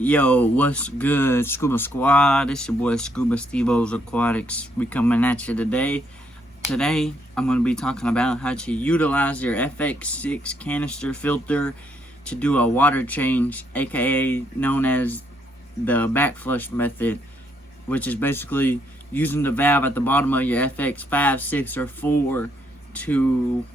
Yo, what's good, Scuba Squad? It's your boy Scuba Stevo's Aquatics. We coming at you today. Today, I'm going to be talking about how to utilize your FX6 canister filter to do a water change, aka known as the backflush method, which is basically using the valve at the bottom of your FX5, 6, or 4 to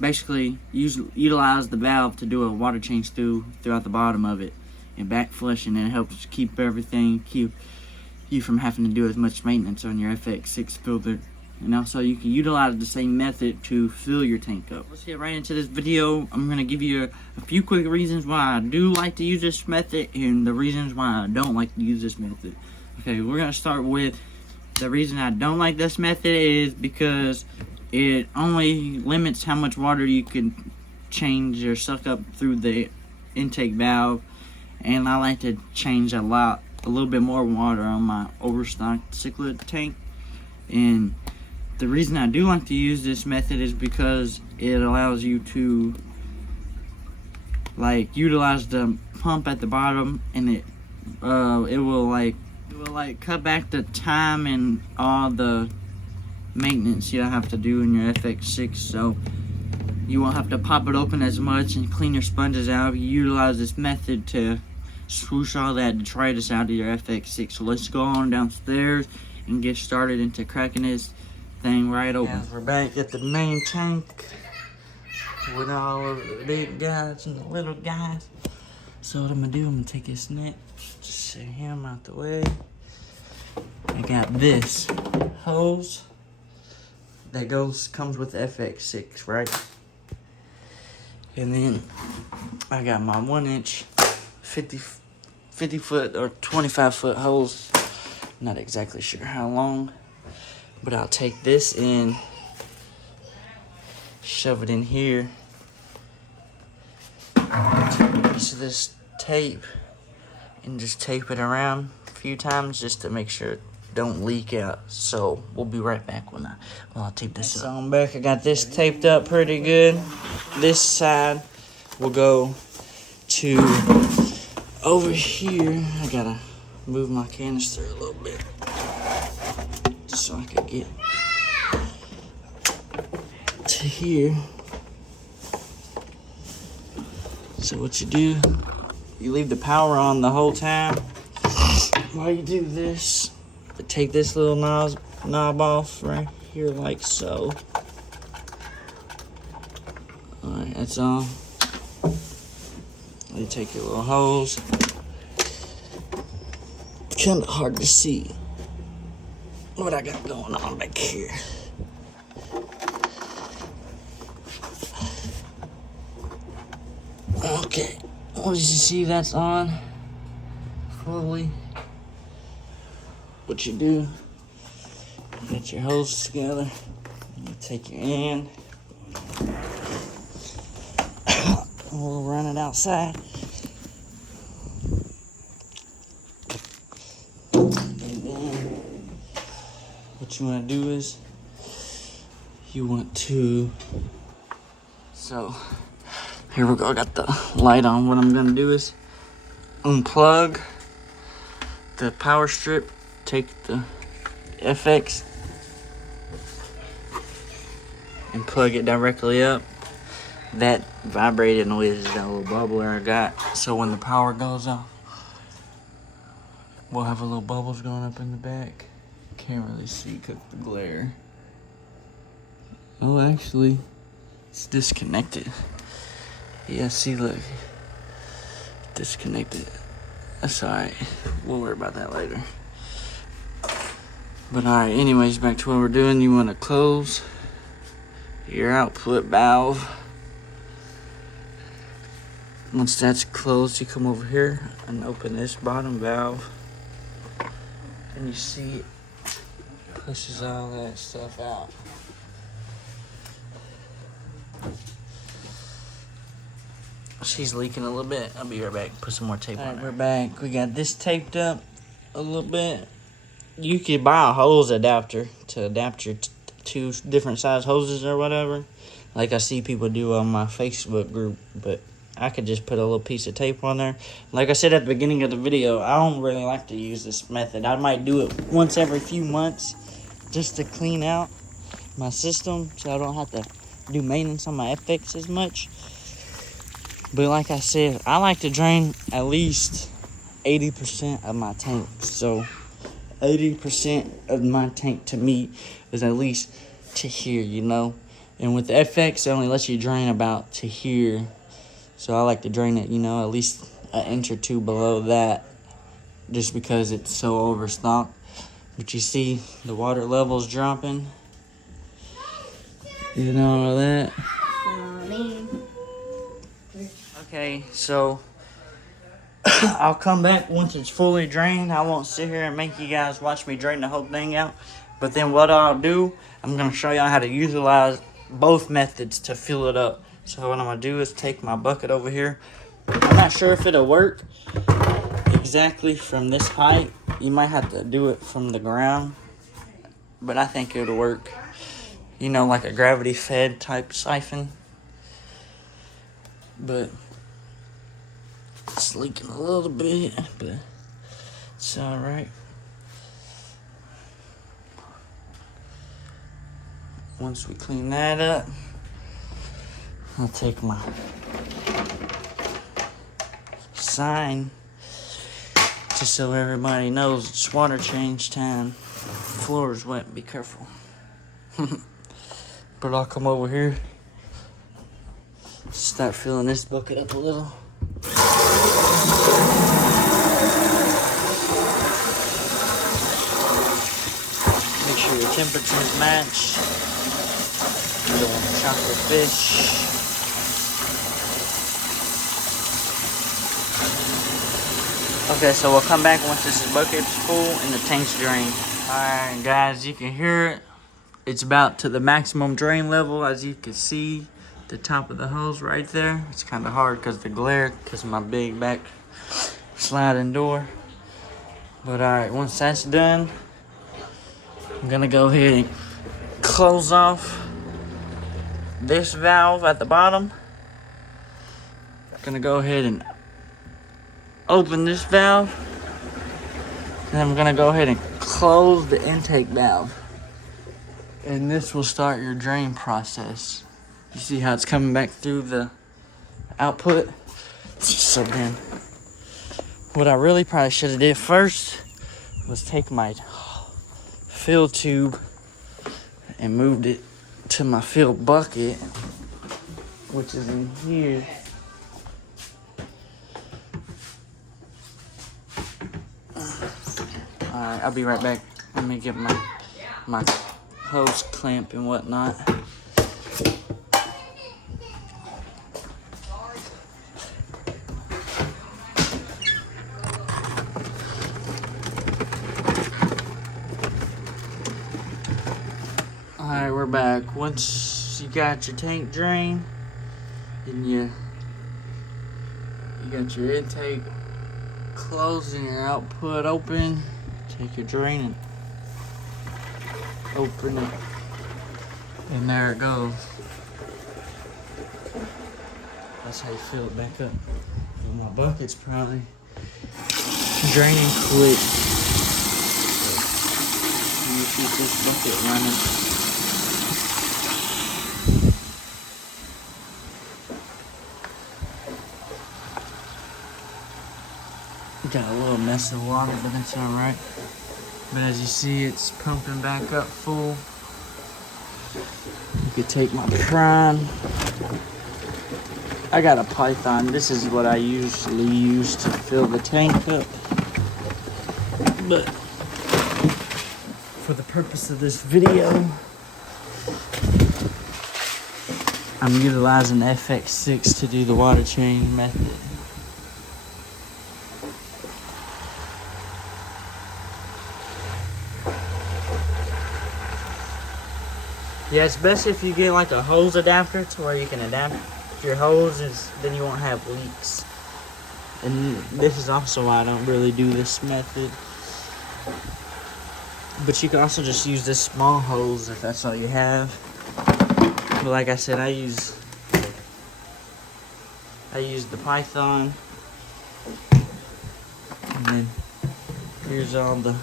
basically utilize the valve to do a water change throughout the bottom of it. And back flushing, it helps keep you from having to do as much maintenance on your FX6 filter. And also you can utilize the same method to fill your tank up. Let's get right into this video. I'm going to give you a few quick reasons why I do like to use this method and the reasons why I don't like to use this method. Okay, we're going to start with the reason I don't like this method is because it only limits how much water you can change or suck up through the intake valve. And I like to change a little bit more water on my overstocked cichlid tank. And the reason I do like to use this method is because it allows you to utilize the pump at the bottom, and it will cut back the time and all the maintenance you have to do in your FX6. So you won't have to pop it open as much and clean your sponges out. You utilize this method to swoosh all that detritus out of your FX6. So let's go on downstairs and get started into cracking this thing right open. Yeah, we're back at the main tank with all of the big guys and the little guys. So what I'm gonna do, I'm gonna take this net, just set him out the way. I got this hose that comes with FX6, right? And then I got my 1-inch 50 foot or 25 foot hose. Not exactly sure how long, but I'll take this in, shove it in here, take a piece of this tape and just tape it around a few times just to make sure it don't leak out. So we'll be right back when I'll tape this up. So I'm back. I got this taped up pretty good. This side will go to over here. I gotta move my canister a little bit just so I can get to here. So what you do, you leave the power on the whole time. While you do this, you take this little knob off right here like so. Alright, that's all. You take your little hose. It's kind of hard to see what I got going on back here. Okay, once you see that's on fully, what you do, get your hose together, you take your end, we'll run it outside. And then what you want to do is so here we go, I got the light on. What I'm going to do is unplug the power strip, take the FX and plug it directly up. That vibrated noise is that little bubbler I got. So when the power goes off, we'll have a little bubbles going up in the back. Can't really see because of the glare. Oh, actually, it's disconnected. Yeah, see, look. Disconnected. That's alright. We'll worry about that later. But alright, anyways, back to what we're doing. You want to close your output valve. Once that's closed, you come over here and open this bottom valve. And you see it pushes all that stuff out. She's leaking a little bit. I'll be right back. Put some more tape on. Alright, we're back. We got this taped up a little bit. You could buy a hose adapter to adapt your two different size hoses or whatever, like I see people do on my Facebook group. But I could just put a little piece of tape on there. Like I said at the beginning of the video, I don't really like to use this method. I might do it once every few months just to clean out my system so I don't have to do maintenance on my FX as much. But like I said, I like to drain at least 80% of my tank. So 80% of my tank to me is at least to here, you know. And with the FX, it only lets you drain about to here. So I like to drain it, you know, at least an inch or two below that, just because it's so overstocked. But you see the water levels dropping. You know all that? Okay, so I'll come back once it's fully drained. I won't sit here and make you guys watch me drain the whole thing out. But then what I'll do, I'm going to show y'all how to utilize both methods to fill it up. So what I'm going to do is take my bucket over here. I'm not sure if it'll work exactly from this height. You might have to do it from the ground. But I think it'll work. You know, like a gravity fed type siphon. But it's leaking a little bit, but it's alright. Once we clean that up, I'll take my sign just so everybody knows it's water change time. Floor is wet, be careful. But I'll come over here, start filling this bucket up a little. Make sure your temperatures match. You don't want to shock your fish. Okay, so we'll come back once this bucket's full and the tank's drained. Alright guys, you can hear it. It's about to the maximum drain level, as you can see. The top of the hose right there. It's kind of hard because the glare, because of my big back sliding door. But alright, once that's done, I'm gonna go ahead and close off this valve at the bottom. Gonna go ahead and open this valve, and I'm gonna go ahead and close the intake valve, and this will start your drain process. You see how it's coming back through the output? So then, what I really probably should have did first was take my fill tube and moved it to my fill bucket, which is in here. Alright, I'll be right back. Let me get my hose clamp and whatnot. Alright, we're back. Once you got your tank drained, and you got your intake closed and your output open, take your drain and open it, and there it goes. That's how you fill it back up. And my bucket's probably draining quick. Let me keep this bucket running. Got a little mess of water, but that's alright. But as you see, it's pumping back up full. You could take my prime. I got a Python. This is what I usually use to fill the tank up. But for the purpose of this video, I'm utilizing FX6 to do the water change method. Yeah, it's best if you get like a hose adapter to where you can adapt your hoses, then you won't have leaks. And this is also why I don't really do this method. But you can also just use this small hose if that's all you have. But like I said, I use I use the Python. And then here's all the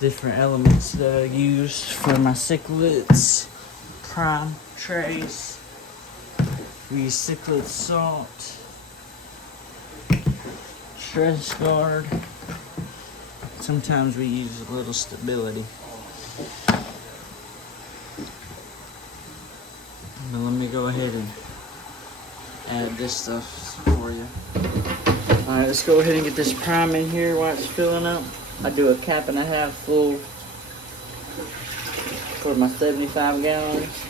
different elements that I use for my cichlids. Prime trace. We use cichlid salt. Stress guard. Sometimes we use a little stability. But let me go ahead and add this stuff for you. Alright, let's go ahead and get this prime in here while it's filling up. I do a 1.5 cup full for my 75 gallons.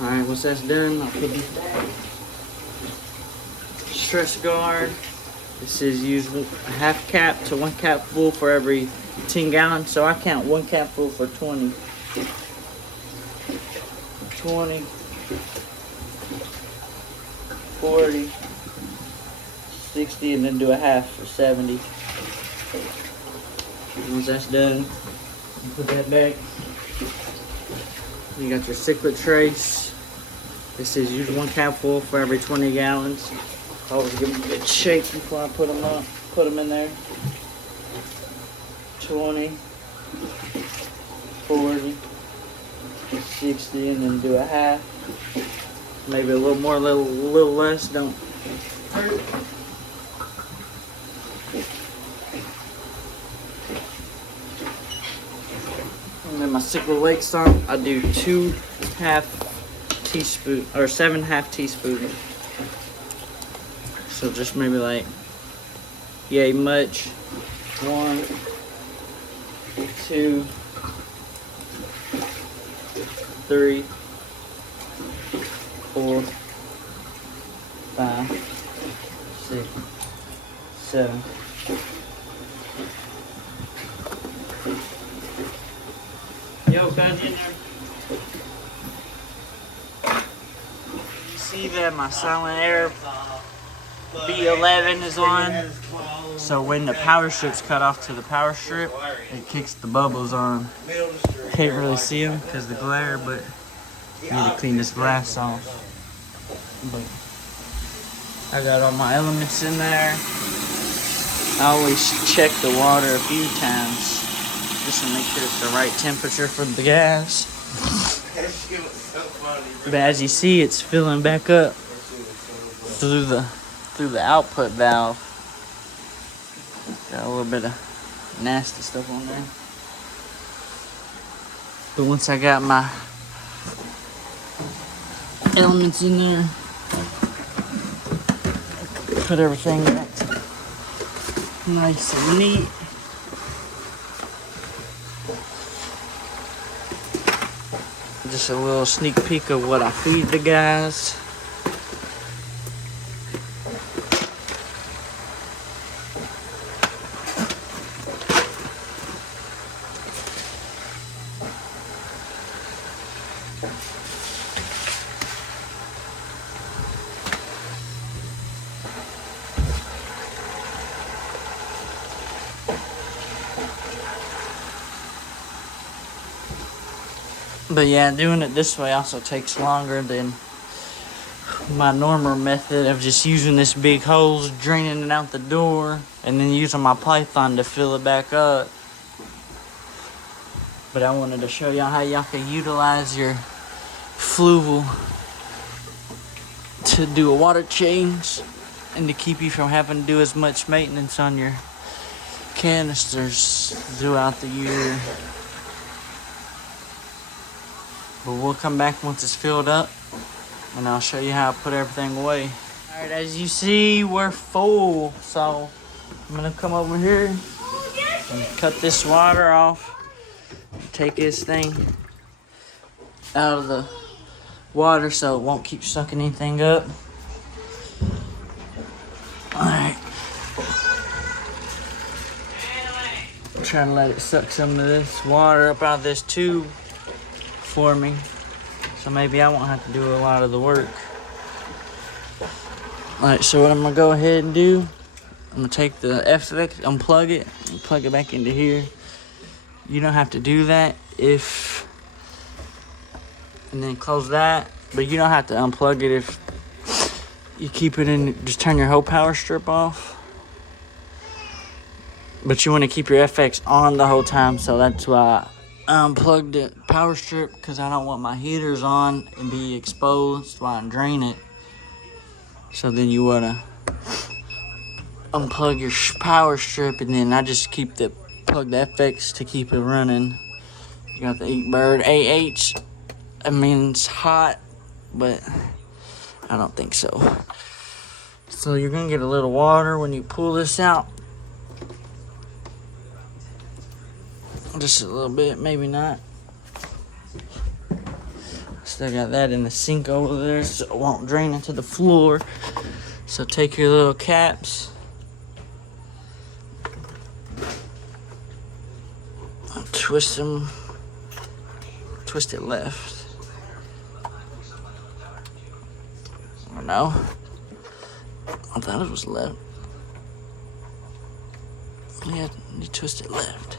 Alright, once that's done, I'll put this back. Stress guard. This is use 1/2 cap to 1 cap full for every 10 gallons. So I count 1 cap full for 20. 20, 40, 60, and then do a half for 70. Once that's done, put that back. You got your cichlid trace. This is use 1 cap full for every 20 gallons. Always give them a good shake before I put them up. Put them in there. 20, 40, 60, and then do a half. Maybe a little more, a little less. Don't hurt. And then my cichlid lake salt, I do 2.5 teaspoons or 7.5 teaspoons. So just maybe like yay much. 1, 2, 3, 4, 5, 6, 7. Yo, guys in there. You see that my silent air B11 is on. So when the power strip's cut off to the power strip, it kicks the bubbles on. Can't really see them because of the glare, but I need to clean this glass off. But I got all my elements in there. I always check the water a few times just to make sure it's the right temperature for the gas. But as you see, it's filling back up through the output valve. Got a little bit of nasty stuff on there. But once I got my elements in there, put everything back nice and neat. Just a little sneak peek of what I feed the guys. But yeah, doing it this way also takes longer than my normal method of just using this big hose, draining it out the door, and then using my Python to fill it back up. But I wanted to show y'all how y'all can utilize your Fluval to do a water change and to keep you from having to do as much maintenance on your canisters throughout the year. But we'll come back once it's filled up and I'll show you how I put everything away. Alright, as you see, we're full. So I'm gonna come over here and cut this water off. Take this thing out of the water so it won't keep sucking anything up. Alright. I'm trying to let it suck some of this water up out of this tube for me, so maybe I won't have to do a lot of the work. Alright, so what I'm gonna go ahead and do, I'm gonna take the F-switch, unplug it, and plug it back into here. You don't have to do that and then close that, but you don't have to unplug it you keep it in, just turn your whole power strip off. But you want to keep your FX on the whole time, so that's why I unplugged the power strip, because I don't want my heaters on and be exposed while I drain it. So then you want to unplug your power strip, and then I just plug the FX to keep it running. You got the 8-bird AH. I mean, it's hot, but I don't think so. So you're gonna get a little water when you pull this out. Just a little bit, maybe not. Still got that in the sink over there, so it won't drain into the floor. So take your little caps, twist them, twist it left. Or no, I thought it was left. Yeah, you twist it left.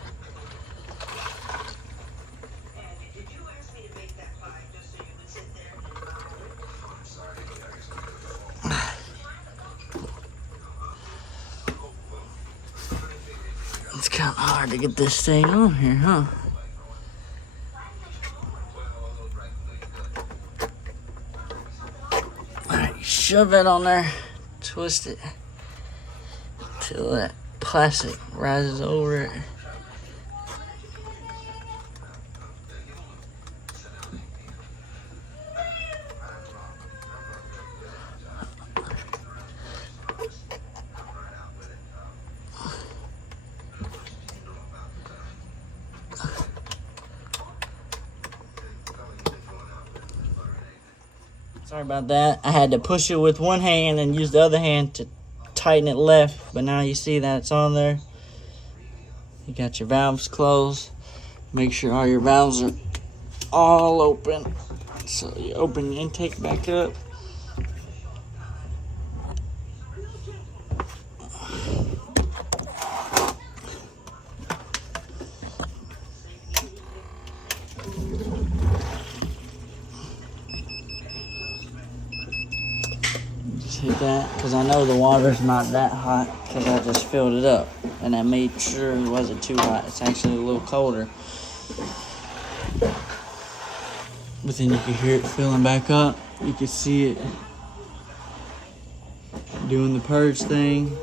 It's kind of hard to get this thing on here, huh? Alright, shove it on there, twist it till that plastic rises over it. Sorry about that. I had to push it with one hand and use the other hand to tighten it left. But now you see that it's on there. You got your valves closed. Make sure all your valves are all open. So you open your intake back up. Hit that, because I know the water's not that hot, because I just filled it up and I made sure it wasn't too hot. It's actually a little colder, but then you can hear it filling back up. You can see it doing the purge thing.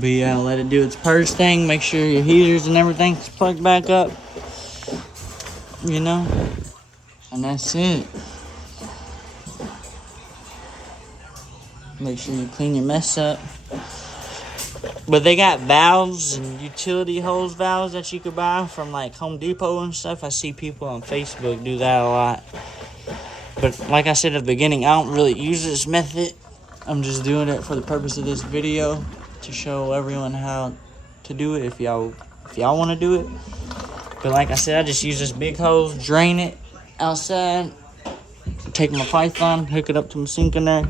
But yeah, let it do its purge thing. Make sure your heaters and everything's plugged back up. You know? And that's it. Make sure you clean your mess up. But they got valves and utility hose valves that you could buy from like Home Depot and stuff. I see people on Facebook do that a lot. But like I said at the beginning, I don't really use this method. I'm just doing it for the purpose of this video, to show everyone how to do it if y'all want to do it. But like I said, I just use this big hose, drain it outside, take my Python, hook it up to my sink in there,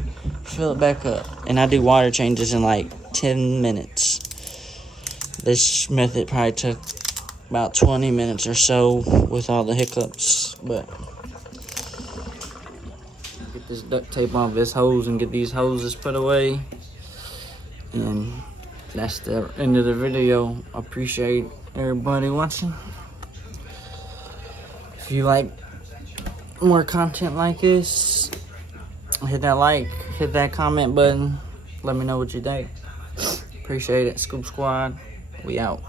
fill it back up. And I do water changes in like 10 minutes. This method probably took about 20 minutes or so with all the hiccups. But get this duct tape off this hose and get these hoses put away. And that's the end of the video. I appreciate everybody watching. If you like more content like this, hit that like, hit that comment button. Let me know what you think. Appreciate it. Scoop Squad, we out.